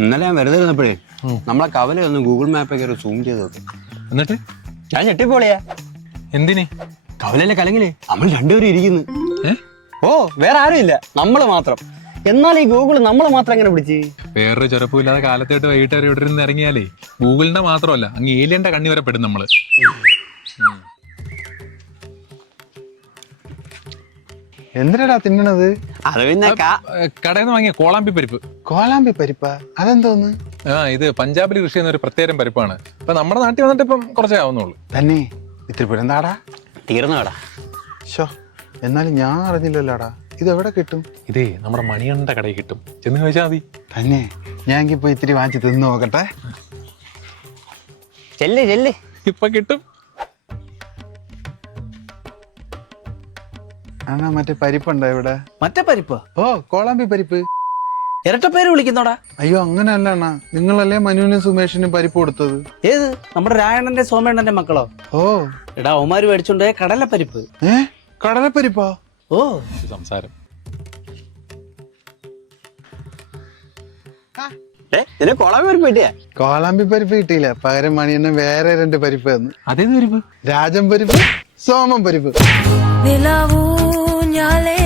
ഇന്നലെ ഞാൻ വെറുതെ ഇരുന്നപ്പോഴേ നമ്മളെ കവല ഒന്ന് ഗൂഗിൾ മാപ്പൊക്കെ ഒരു സൂം ചെയ്ത് നോക്കി. എന്നിട്ട് ഞാൻ ഞെട്ടിപ്പോളിയാ. എന്തിന്? കവലയിലെ കലങ്ങിലേ നമ്മൾ രണ്ടുപേരും ഇരിക്കുന്നു. ഓ വേറെ ആരും ഇല്ല, നമ്മള് മാത്രം. എന്നാൽ ഈ ഗൂഗിൾ നമ്മളെ മാത്രം എങ്ങനെ പിടിച്ച്? വേറൊരു ചെറുപ്പമില്ലാതെ കാലത്തോട്ട് വൈകിട്ട് വരെ ഇവിടെ നിന്ന് ഇറങ്ങിയാലേ ഗൂഗിളിന്റെ മാത്രമല്ല അങ്ങ് ഏലിയന്റെ കണ്ണി വരെ പെടും നമ്മള്. എന്തിനാടാ തിന്നണത്? അത് പിന്നെ കടയിൽ നിന്ന് വാങ്ങിയ കോളാമ്പി പരിപ്പ്. കോലാമ്പി പരിപ്പാ? അതെന്തോന്ന്? ഇത് പഞ്ചാബിൽ കൃഷി ചെയ്യുന്ന ഒരു പ്രത്യേകം പരിപ്പാണ്. ഇപ്പൊ നമ്മുടെ നാട്ടിൽ വന്നിട്ട് ഇപ്പം കുറച്ചേ ആവുന്നുള്ളൂ. തന്നെ ഇത്തിരി പിഴന്താടാ തീർന്നു കടാ. ഷോ, എന്നാലും ഞാൻ അറിഞ്ഞില്ലല്ലോടാ. ഇതെവിടെ കിട്ടും? ഇതേ നമ്മുടെ മണിയണ്ട കടയിൽ കിട്ടും, ചെന്ന് ചോദിച്ചാൽ മതി. തന്നെ ഞാൻ പോയി ഇത്തിരി വാങ്ങിച്ച് തിന്ന് നോക്കട്ടെ. ചെല്ല് ചെല്ല്, ഇപ്പൊ കിട്ടും. ആണാ മറ്റേ പരിപ്പുണ്ടോ ഇവിടെ? മറ്റേ പരിപ്പ്? ഓ, കോളാമ്പി പരിപ്പ്. ഇരട്ട പേര് വിളിക്കുന്നോടാ? അയ്യോ അങ്ങനല്ല അണ്ണാ, നിങ്ങളല്ലേ മനുവിനും സുമേഷിനും പരിപ്പ് കൊടുത്തത്? ഏത്? നമ്മുടെ രായണന്റെ സോമേണ്ണന്റെ മക്കളോ? ഓ എടാ അവന്മാര് മേടിച്ചോണ്ടേ കടലപ്പരിപ്പ്. കടലപ്പരിപ്പാ? ഓ സംസാരം ഇതിന് കോളാമ്പി പരിപ്പ് കിട്ടിയാ? കോളാമ്പി പരിപ്പ് കിട്ടിയില്ല, പകരം മണിയണ്ണൻ വേറെ 2 പരിപ്പ് തന്നു. അതേത് പരിപ്പ്? രാജൻ പരിപ്പ്, സോമൻ പരിപ്പ്. നിലാവൂഞ്ഞാലേ